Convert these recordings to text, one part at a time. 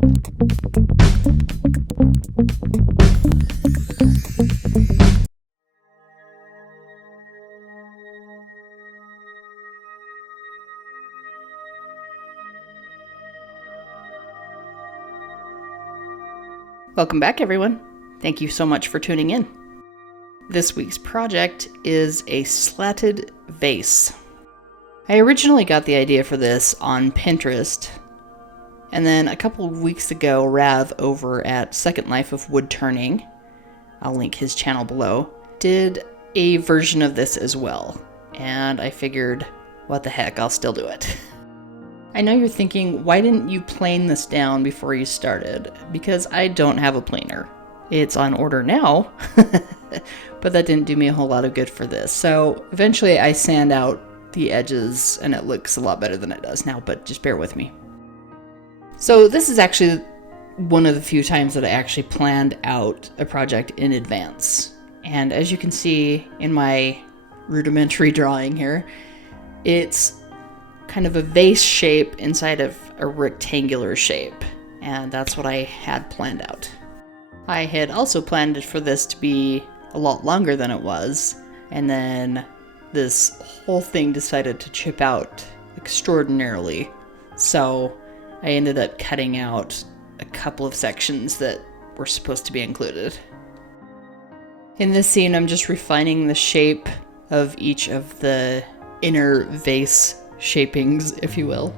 Welcome back, everyone. Thank you so much for tuning in. This week's project is a slatted vase. I originally got the idea for this on Pinterest, and then a couple of weeks ago, Rav over at Second Life of Wood Turning, I'll link his channel below, did a version of this as well, and I figured, what the heck, I'll still do it. I know you're thinking, why didn't you plane this down before you started? Because I don't have a planer. It's on order now, but that didn't do me a whole lot of good for this. So eventually I sand out the edges and it looks a lot better than it does now, but just bear with me. So this is actually one of the few times that I actually planned out a project in advance. And as you can see in my rudimentary drawing here, it's kind of a vase shape inside of a rectangular shape, and that's what I had planned out. I had also planned for this to be a lot longer than it was, and then this whole thing decided to chip out extraordinarily, so I ended up cutting out a couple of sections that were supposed to be included. In this scene, I'm just refining the shape of each of the inner vase shapings, if you will.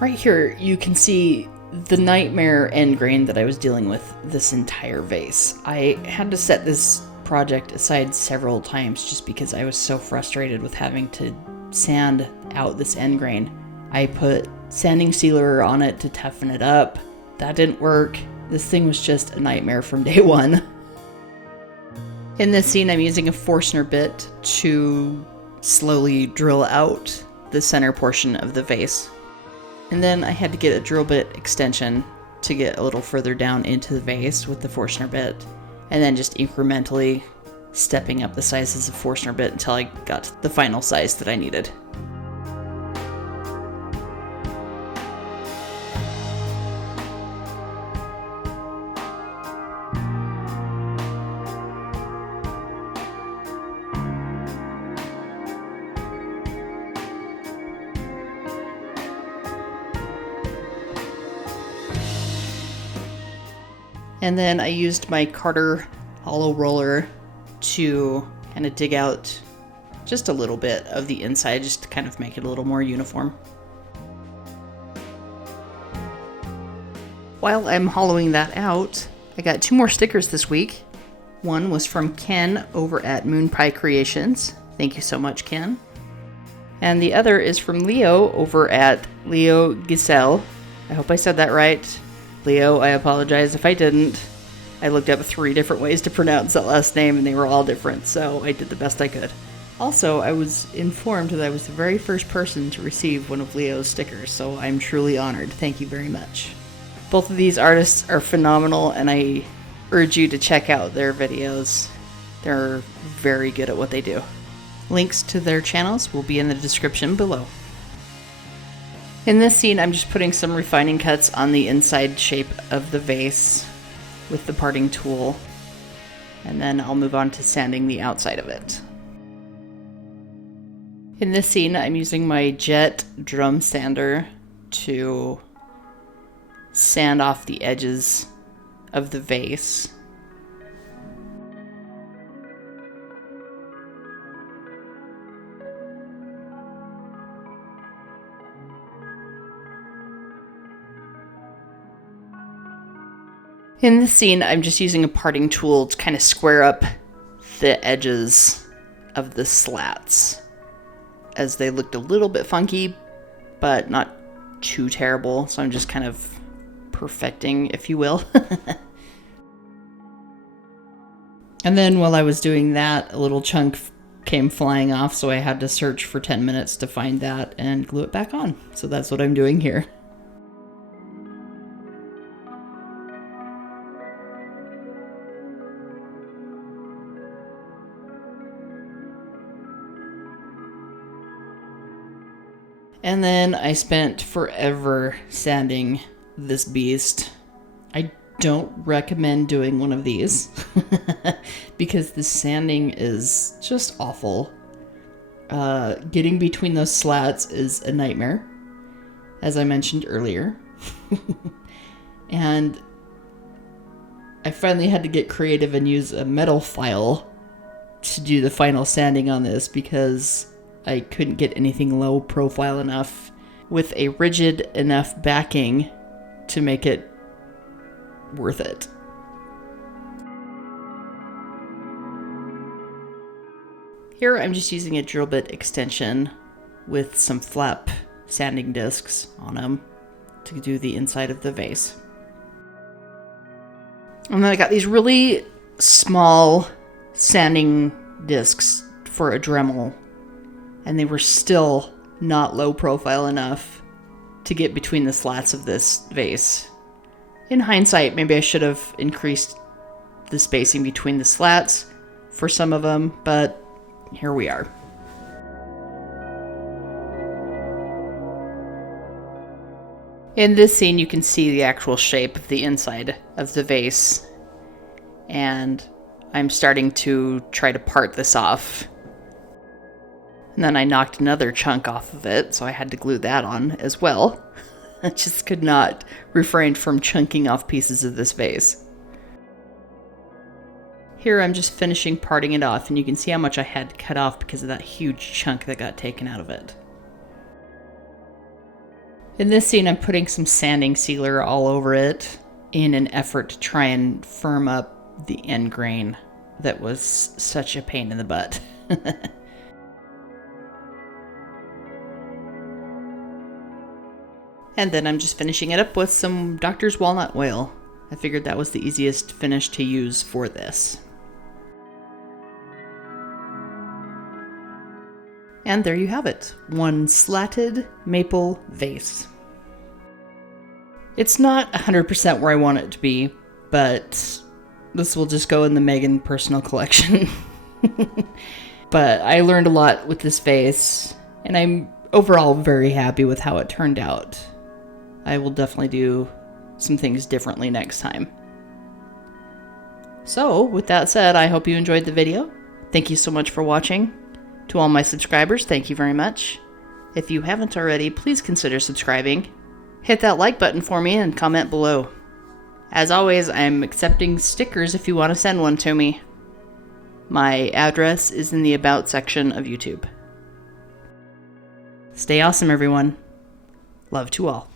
Right here, you can see the nightmare end grain that I was dealing with this entire vase. I had to set this project aside several times just because I was so frustrated with having to sand out this end grain. I put sanding sealer on it to toughen it up. That didn't work. This thing was just a nightmare from day one. In this scene, I'm using a Forstner bit to slowly drill out the center portion of the vase. And then I had to get a drill bit extension to get a little further down into the vase with the Forstner bit, and then just incrementally stepping up the sizes of Forstner bit until I got the final size that I needed. And then I used my Carter hollow roller to kind of dig out just a little bit of the inside, just to kind of make it a little more uniform. While I'm hollowing that out, I got 2 more stickers this week. One was from Ken over at Moon Pie Creations. Thank you so much, Ken. And the other is from Leo over at Leo Giselle. I hope I said that right. Leo, I apologize if I didn't. I looked up 3 different ways to pronounce that last name and they were all different, so I did the best I could. Also, I was informed that I was the very first person to receive one of Leo's stickers, so I'm truly honored. Thank you very much. Both of these artists are phenomenal, and I urge you to check out their videos. They're very good at what they do. Links to their channels will be in the description below. In this scene, I'm just putting some refining cuts on the inside shape of the vase with the parting tool, and then I'll move on to sanding the outside of it. In this scene, I'm using my Jet drum sander to sand off the edges of the vase. In this scene, I'm just using a parting tool to kind of square up the edges of the slats, as they looked a little bit funky, but not too terrible, so I'm just kind of perfecting, if you will. And then while I was doing that, a little chunk came flying off, so I had to search for 10 minutes to find that and glue it back on. So that's what I'm doing here. And then I spent forever sanding this beast. I don't recommend doing one of these because the sanding is just awful. Getting between those slats is a nightmare, as I mentioned earlier. And I finally had to get creative and use a metal file to do the final sanding on this because I couldn't get anything low profile enough with a rigid enough backing to make it worth it. Here I'm just using a drill bit extension with some flap sanding discs on them to do the inside of the vase. And then I got these really small sanding discs for a Dremel, and they were still not low profile enough to get between the slats of this vase. In hindsight, maybe I should have increased the spacing between the slats for some of them, but here we are. In this scene, you can see the actual shape of the inside of the vase, and I'm starting to try to part this off. And then I knocked another chunk off of it, so I had to glue that on as well. I just could not refrain from chunking off pieces of this vase. Here I'm just finishing parting it off, and you can see how much I had to cut off because of that huge chunk that got taken out of it. In this scene, I'm putting some sanding sealer all over it in an effort to try and firm up the end grain that was such a pain in the butt. And then I'm just finishing it up with some Doctor's Walnut Oil. I figured that was the easiest finish to use for this. And there you have it, one slatted maple vase. It's not 100% where I want it to be, but this will just go in the Megan personal collection. But I learned a lot with this vase, and I'm overall very happy with how it turned out. I will definitely do some things differently next time. So, with that said, I hope you enjoyed the video. Thank you so much for watching. To all my subscribers, thank you very much. If you haven't already, please consider subscribing. Hit that like button for me and comment below. As always, I'm accepting stickers if you want to send one to me. My address is in the About section of YouTube. Stay awesome, everyone. Love to all.